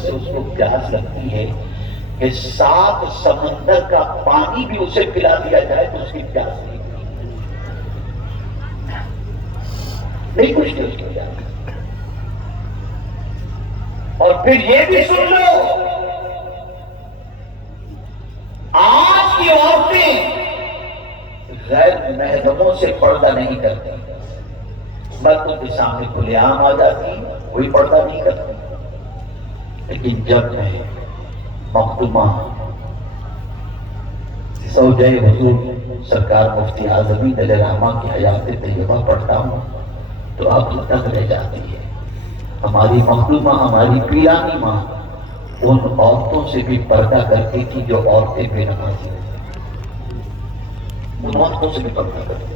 سے اس کو پیاس لگتی ہے کہ 7 سمندر کا پانی بھی اسے پلا دیا جائے تو اس کی پیاس نہیں کچھ نہیں ہو جاتا. اور پھر یہ بھی سن لو، آج کی عورتیں غیر محرموں سے پردہ نہیں کرتی، مردوں کے سامنے کھلے عام آ جاتی، کوئی پردہ نہیں کرتی. لیکن جب میں مخدومہ زوجہ حضور سرکار مفتی اعظمین علیہ رحمہ کی حیات طیبہ پڑھتا ہوں تو اب تک رہ جاتی ہے. ہماری مخدومہ، ہماری پیرانی ماں ان عورتوں سے بھی پردہ کرتی تھی جو عورتیں بے نمازی ہیں، ان عورتوں سے بھی پردہ کرتی.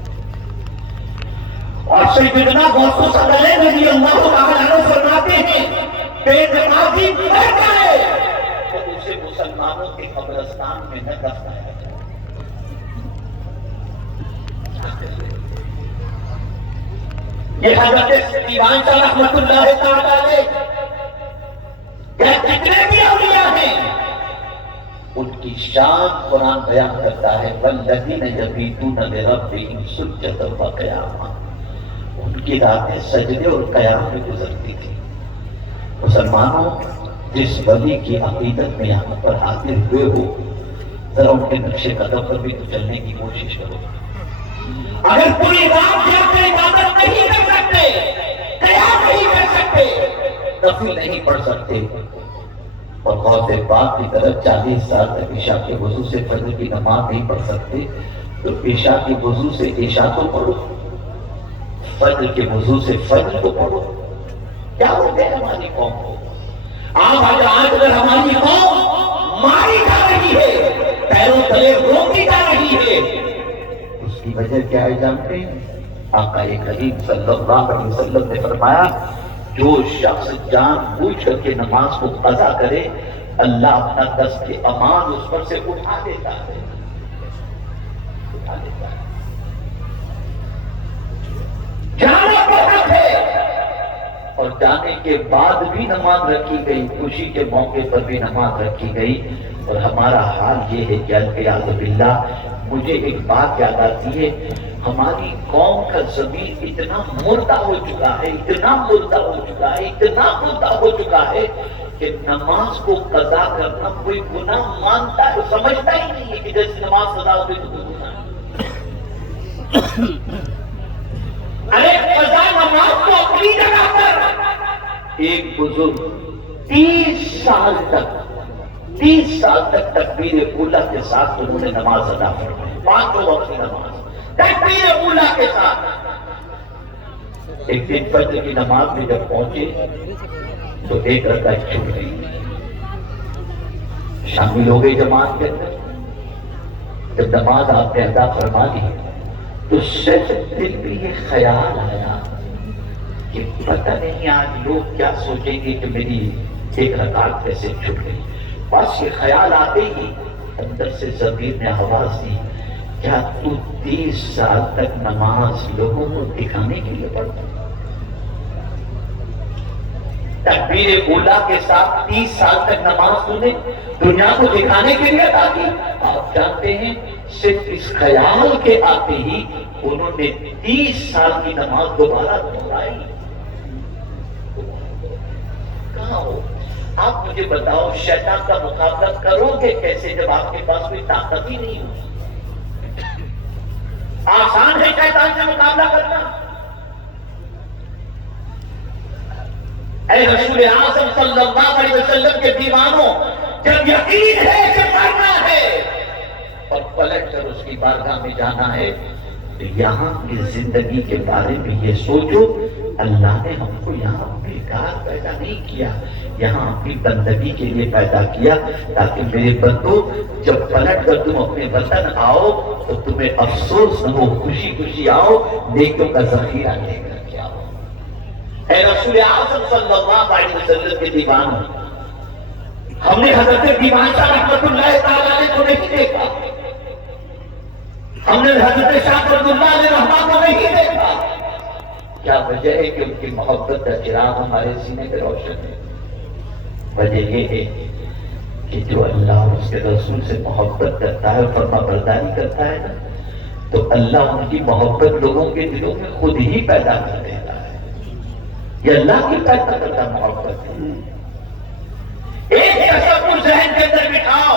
اور سیدنا غوث العالمین رضی اللہ تعالیٰ عنہ فرماتے ہیں بے نمازی مرتا ہے تو اسے مسلمانوں کے قبرستان میں نہ دفنایا جائے. یہ حضرت دیوان شاہ رحمۃ اللہ تعالیٰ علیہ جتنے بھی اولیاء ہیں ان کی شان قرآن بیان کرتا ہے والذین یبیتون لربہم سجدا وقیاما. ان کی راتیں سجدے اور قیام میں گزرتی تھی. مسلمانوں، جس ولی کی عقیدت میں یہاں پر حاضر ہوئے ہو، ذرا ان کے نقش قدم پر بھی تو چلنے کی کوشش کرو. اگر پوری رات جاگ کر عبادت نہیں کر سکتے، قیام نہیں کر سکتے، نفل نہیں پڑھ سکتے، اور غوث پاک کی طرف 40 سال تک عشاء کے وضو سے فجر کی نماز نہیں پڑھ سکتے، تو عشاء کے وضو سے عشاء تو پڑھو، فجر کے وضو سے فجر کو پڑھو. کیا ہو گیا ہماری قوم کو؟ آج اگر ہماری قوم ماری جا رہی ہے، پیروں تلے روکی جا رہی ہے، اس کی وجہ کیا ہے جانتے ہیں؟ آقا کریم صلی اللہ علیہ وسلم نے فرمایا جو شخص جان بوجھ کر کے نماز کو قضا کرے، اللہ اپنا دست امان اس پر سے اٹھا دیتا ہے. جانا بہت ہے، اور جانے کے بعد بھی نماز رکھی گئی، خوشی کے موقع پر بھی نماز رکھی گئی. اور ہمارا حال یہ ہے کہ العیاذ باللہ، مجھے ایک بات یاد آتی ہے، ہماری قوم کا ضمیر اتنا مردہ ہو چکا ہے، اتنا مردہ ہو چکا ہے، اتنا مردہ ہو چکا ہے کہ نماز کو قضا کرنا کوئی گناہ مانتا ہے، سمجھتا ہی نہیں ہے کہ جیسے نماز قضا ہوگی تو کوئی گناہ نہیں. ارے قضا نماز کو اپنی جگہ پر. ایک بزرگ 30 سال تک تکبیر اولیٰ کے ساتھ انہوں نے نماز ادا فرمائی، 5 وقت کی نماز تکبیر اولیٰ کے ساتھ. ایک دن فجر کی نماز میں جب پہنچے تو ایک رکعت چھوٹ گئی. شامل ہو گئی جماعت کے اندر. جب نماز آپ نے ادا فرما لی تو صرف دل میں یہ خیال آیا کہ پتہ نہیں آج لوگ کیا سوچیں گے کہ میری ایک رکعت کیسے چھوٹ گئی. بس یہ خیال آتے ہی اندر سے ضمیر نے آواز دی، کیا تو 30 سال تک نماز لوگوں کو دکھانے کے لیے پڑھتا؟ تکبیر اولیٰ کے ساتھ 30 سال تک نماز تو نے دنیا کو دکھانے کے لیے ادا کی. آپ جانتے ہیں صرف اس خیال کے آتے ہی انہوں نے 30 سال کی نماز دوبارہ دہرائی. کہاں ہو آپ؟ مجھے بتاؤ شیطان کا مقابلہ کرو گے کیسے جب آپ کے پاس کوئی طاقت ہی نہیں ہو؟ آسان ہے شیطان سے مقابلہ کرنا. اے رسول اعظم صلی اللہ علیہ وسلم کے دیوانوں، جب یقین ہے کہ مرنا ہے اور پلٹ کر اس کی بارگاہ میں جانا ہے تو یہاں کی زندگی کے بارے میں یہ سوچو، اللہ نے ہم کو یہاں بیکار پیدا نہیں کیا، یہاں اپنی بندگی کے لیے پیدا کیا تاکہ میرے بندو جب پلٹ کر تم اپنے وطن آؤ تو تمہیں افسوس نہ ہو، خوشی خوشی آؤ، نیکیوں کا ذخیرہ لے کر کے آؤ. اے رسول اعظم صلی اللہ علیہ وسلم کے دیوانوں، ہم نے حضرت دیوان شاہ رحمۃ اللہ تعالیٰ علیہ کو نہیں دیکھا، ہم نے حضرت شاہ فضل اللہ علیہ رحمہ کو نہیں دیکھا. کیا وجہ ہے کہ ان کی محبت کا چراغ ہمارے سینے پہ روشن ہے. وجہ یہ ہے کہ جو اللہ اور اس کے رسول سے محبت کرتا ہے، فرما برداری کرتا ہے نا، تو اللہ ان کی محبت لوگوں کے دلوں میں خود ہی پیدا کر دیتا ہے۔ یہ اللہ کی پیدا کرتا محبت ہے۔ ایک تصور ذہن کے اندر بٹھاؤ،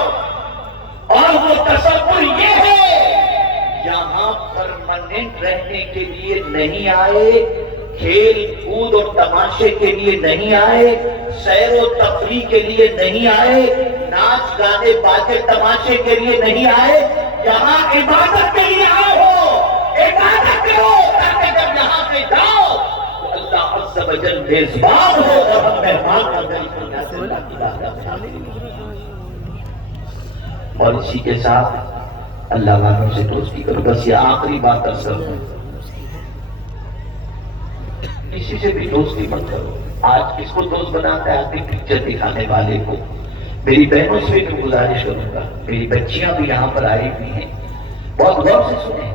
اور وہ تصور یہ ہے، یہاں پرماننٹ رہنے کے لیے نہیں آئے، کھیل کود اور تماشے کے لیے نہیں آئے، سیر و تفریح کے لیے نہیں آئے، ناچ گانے باجے تماشے کے لیے نہیں آئے، یہاں عبادت کے لیے آئے ہو، عبادت کرو، تاکہ جب یہاں سے جاؤ تو اللہ عز و جل میزبان ہو اور ہم مہمان کا اور اسی کے ساتھ اللہ والوں سے دوستی کرو۔ بس یہ آخری بات اصل ہے، کسی سے بھی دوستی مت کرو۔ آج کس کو دوست بناتا ہے؟ اپنی پکچر دکھانے والے کو۔ میری بہنوں سے بھی گزارش کروں گا، میری بچیاں بھی یہاں پر آئی ہوئی ہیں، بہت غور سے سنیں۔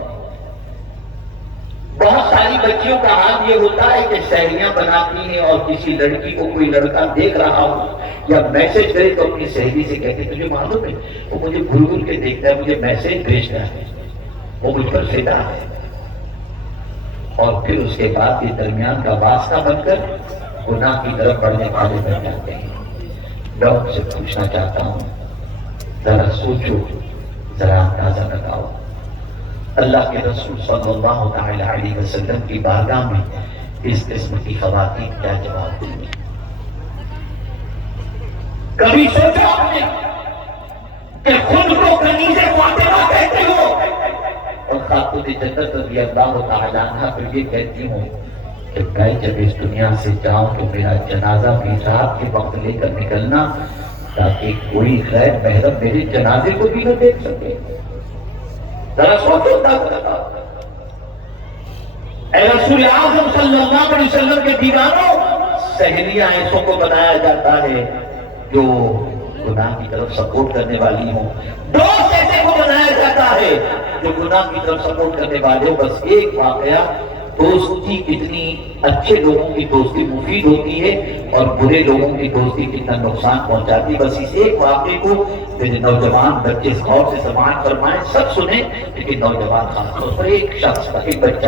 بہت ساری بچیوں کا حال یہ ہوتا ہے کہ سہیلیاں بناتی ہیں اور کسی لڑکی کو کوئی لڑکا دیکھ رہا ہو یا میسج کرے تو اپنی سہیلی سے کہتے تجھے معلوم ہے وہ مجھے بھول بھول کے دیکھتا ہے، مجھے میسج بھیجتا ہے، وہ مجھ پر فدا ہے، اور پھر اس کے بعد یہ درمیان کا واسطہ بن کر گناہ کی طرف بڑھنے والے بن جاتے ہیں۔ میں ان سے پوچھنا چاہتا ہوں، ذرا سوچو، ذرا اندازہ لگاؤ، اللہ کے رسول صلی اللہ تعالی علیہ وسلم کی بارگاہ میں اس قسم کی خواتین کیا جواب دیں گی؟ کبھی سوچا آپ نے کہ خود کو کنیز فاطمہ کہتے ہو اور خاتون جنت رضی اللہ تعالی عنہ پھر یہ کہتی ہوں کہ میں جب اس دنیا سے جاؤں تو میرا جنازہ بھی رات کے وقت لے کر نکلنا تاکہ کوئی غیر محرم میرے جنازے کو بھی نہ دیکھ سکے۔ ذرا سوچو، اے رسول اعظم صلی اللہ علیہ وسلم کے دیوانوں، سہیلیاں ایسوں کو بنایا جاتا ہے جو گناہ کی طرف سپورٹ کرنے والی ہوں، دوست ایسے کو بنایا جاتا ہے جو گناہ کی طرف سپورٹ کرنے والے ہوں۔ بس ایک واقعہ، دوستی کتنی اچھے لوگوں کی دوستی مفید ہوتی ہے اور برے لوگوں کی دوستی کتنا نقصان پہنچاتی ہے۔ بس اس ایک واقعے کو میرے نوجوان بچے غور سے سماعت فرمائیں، سب سنیں، لیکن نوجوان خاص طور پر ایک شخص کا، ایک بچہ